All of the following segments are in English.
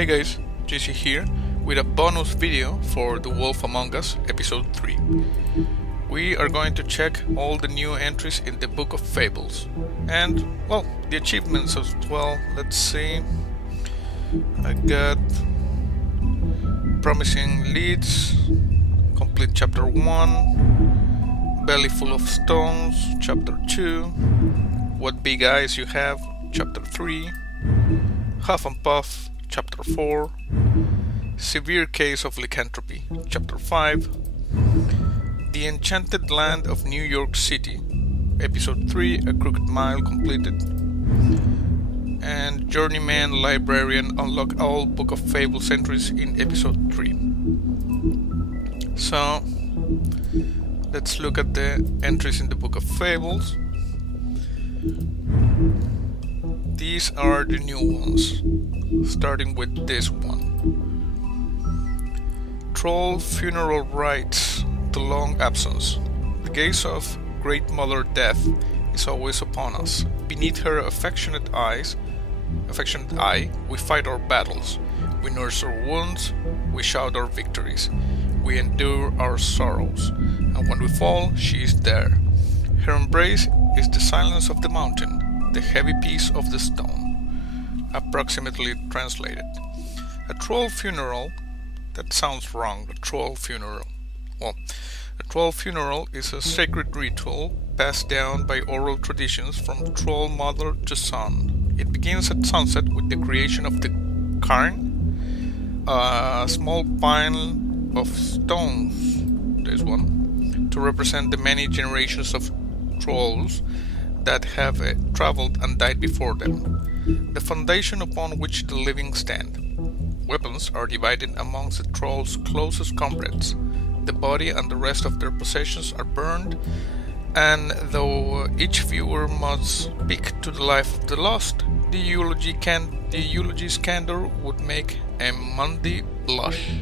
Hey guys, JC here with a bonus video for The Wolf Among Us episode 3. We are going to check all the new entries in the Book of Fables and, well, the achievements as well. Let's see. I got Promising Leads, Complete Chapter 1, Belly Full of Stones, Chapter 2, What Big Eyes You Have, Chapter 3, Huff and Puff, Chapter 4, Severe Case of Lycanthropy, Chapter 5, The Enchanted Land of New York City, Episode 3, A Crooked Mile completed, and Journeyman Librarian unlock all Book of Fables entries in Episode 3. So, let's look at the entries in the Book of Fables. These are the new ones, starting with this one. Troll Funeral Rites, The Long Absence. The gaze of Great Mother Death is always upon us. Beneath her affectionate eye, we fight our battles. We nurse our wounds, we shout our victories. We endure our sorrows, and when we fall, she is there. Her embrace is the silence of the mountain, the heavy peace of the stone. Approximately translated. A troll funeral, that sounds wrong, a troll funeral. Well, a troll funeral is a sacred ritual passed down by oral traditions from troll mother to son. It begins at sunset with the creation of the cairn, a small pile of stones, this one, to represent the many generations of trolls that have traveled and died before them, the foundation upon which the living stand. Weapons are divided amongst the trolls' closest comrades. The body and the rest of their possessions are burned, and though each viewer must speak to the life of the lost, the eulogy's candor would make a Monday blush.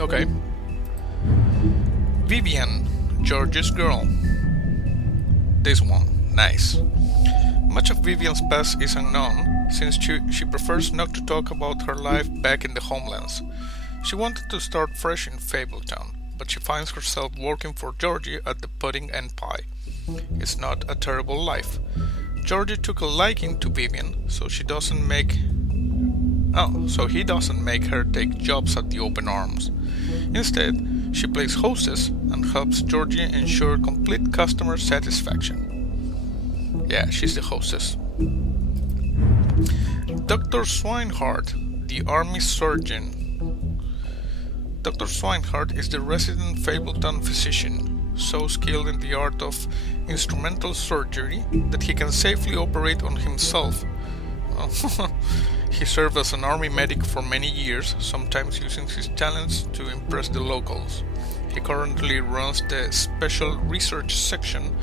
Okay. Vivian George's girl. This one, nice. Much of Vivian's past is unknown, since she prefers not to talk about her life back in the homelands. She wanted to start fresh in Fabletown, but she finds herself working for Georgie at the Pudding and Pie. It's not a terrible life. Georgie took a liking to Vivian, so he doesn't make her take jobs at the open arms. Instead, she plays hostess and helps Georgie ensure complete customer satisfaction. Yeah, she's the hostess. Dr. Swinehart, the army surgeon. Dr. Swinehart is the resident Fabletown physician, so skilled in the art of instrumental surgery that he can safely operate on himself. He served as an army medic for many years, sometimes using his talents to impress the locals. He currently runs the Special Research Section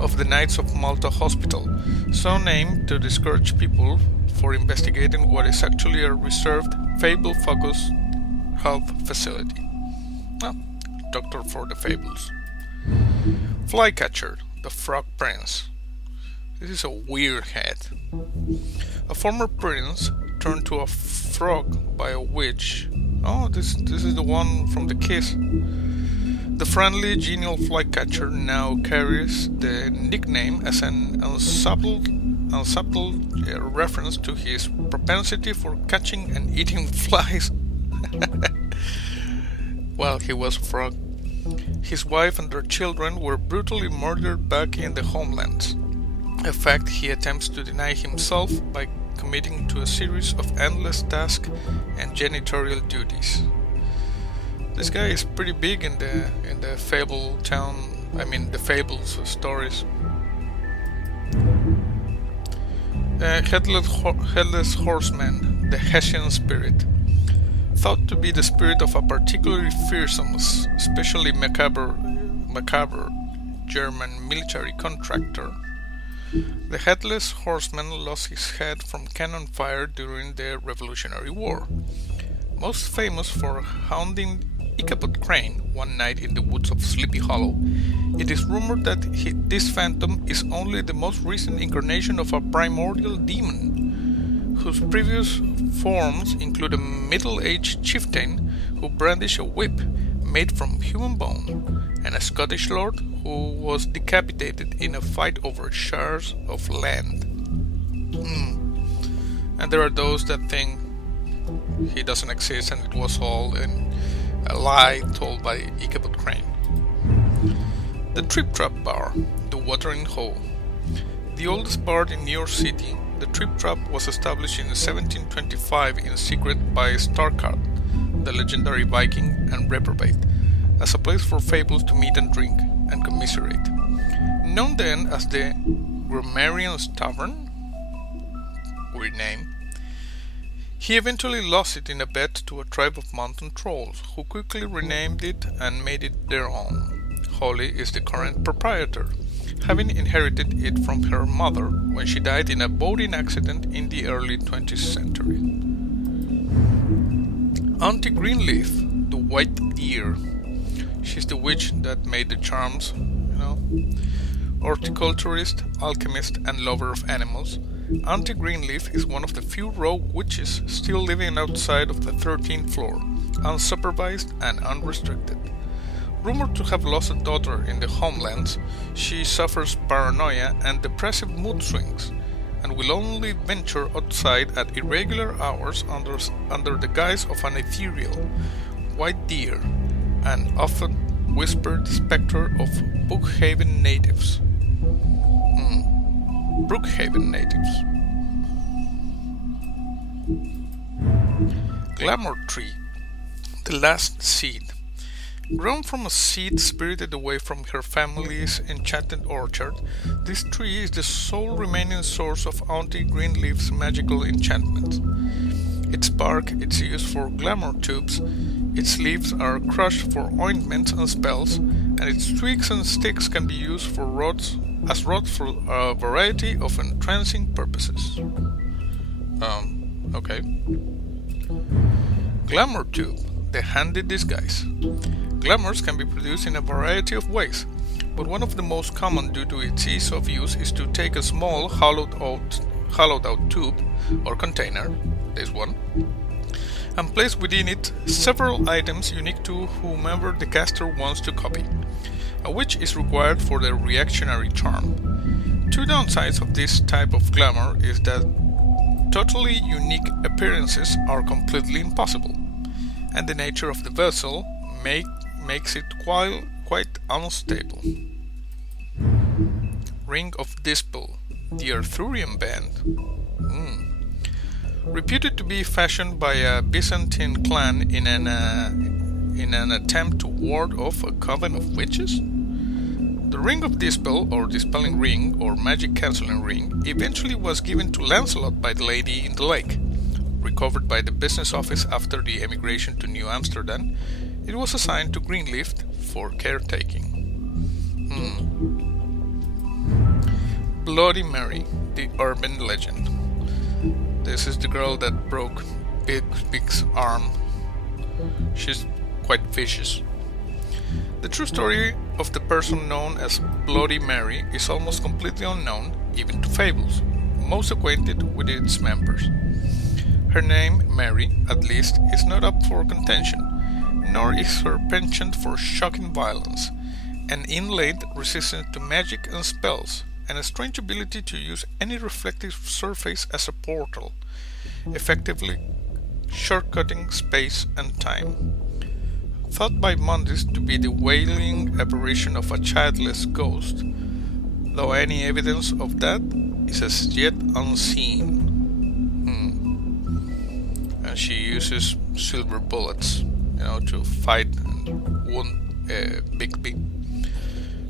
of the Knights of Malta Hospital, so named to discourage people for investigating what is actually a reserved, fable-focused health facility. Doctor for the Fables. Flycatcher, the Frog Prince. This is a weird head. A former prince turned to a frog by a witch. Oh, this is the one from the Kiss. The friendly, genial Flycatcher now carries the nickname as an unsubtle reference to his propensity for catching and eating flies. Well, he was a frog. His wife and their children were brutally murdered back in the homelands, a fact he attempts to deny himself by committing to a series of endless tasks and janitorial duties. This guy is pretty big in the Fabletown, the Fables stories. Headless Horseman, the Hessian spirit. Thought to be the spirit of a particularly fearsome, especially macabre German military contractor. The Headless Horseman lost his head from cannon fire during the Revolutionary War. Most famous for hounding Ichabod Crane one night in the woods of Sleepy Hollow, it is rumored that this phantom is only the most recent incarnation of a primordial demon, whose previous forms include a middle-aged chieftain who brandished a whip made from human bone, and a Scottish lord who was decapitated in a fight over shares of land. And there are those that think he doesn't exist and it was all a lie told by Ichabod Crane. The Triptrap Bar, the watering hole. The oldest bar in New York City, the Triptrap was established in 1725 in secret by Starkart, the legendary Viking and reprobate, as a place for fables to meet and drink and commiserate. Known then as the Grammarian's Tavern, weird name, he eventually lost it in a bet to a tribe of mountain trolls, who quickly renamed it and made it their own. Holly is the current proprietor, having inherited it from her mother when she died in a boating accident in the early 20th century. Aunty Greenleaf, the white deer. She's the witch that made the charms, Horticulturist, alchemist, and lover of animals, Aunty Greenleaf is one of the few rogue witches still living outside of the 13th floor, unsupervised and unrestricted. Rumored to have lost a daughter in the homelands, she suffers paranoia and depressive mood swings, and will only venture outside at irregular hours under the guise of an ethereal, white deer, and often whispered spectre of Brookhaven natives. Brookhaven natives. Glamour Tree, the last seed. Grown from a seed spirited away from her family's enchanted orchard, this tree is the sole remaining source of Aunty Greenleaf's magical enchantments. Its bark is used for glamour tubes, its leaves are crushed for ointments and spells, and its twigs and sticks can be used for rods for a variety of entrancing purposes. Okay. Glamour tube, the handy disguise. Glamours can be produced in a variety of ways, but one of the most common due to its ease of use is to take a small hollowed out tube or container, this one, and place within it several items unique to whomever the caster wants to copy, which is required for the reactionary charm. Two downsides of this type of glamour is that totally unique appearances are completely impossible, and the nature of the vessel makes it quite unstable. Ring of Dispel, the Arthurian band. Reputed to be fashioned by a Byzantine clan in an attempt to ward off a coven of witches. The Ring of Dispel, or Dispelling Ring, or Magic Cancelling Ring, eventually was given to Lancelot by the Lady in the Lake. Recovered by the business office after the emigration to New Amsterdam, it was assigned to Greenleaf for caretaking. Bloody Mary, the urban legend. This is the girl that broke Big's arm. She's quite vicious. The true story of the person known as Bloody Mary is almost completely unknown, even to Fables, most acquainted with its members. Her name, Mary, at least, is not up for contention, nor is her penchant for shocking violence, an inlaid resistance to magic and spells, and a strange ability to use any reflective surface as a portal, effectively shortcutting space and time. Thought by Mundus to be the wailing apparition of a childless ghost, though any evidence of that is as yet unseen. And she uses silver bullets, to fight and wound Bigby,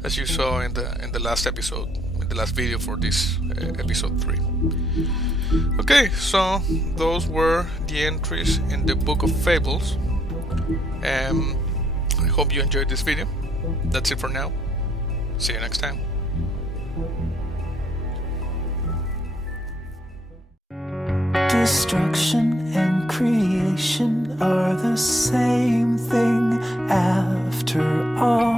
as you saw in the last episode, in the last video for this episode 3. Okay, so those were the entries in the Book of Fables. I hope you enjoyed this video. That's it for now. See you next time. Destruction and creation are the same thing after all.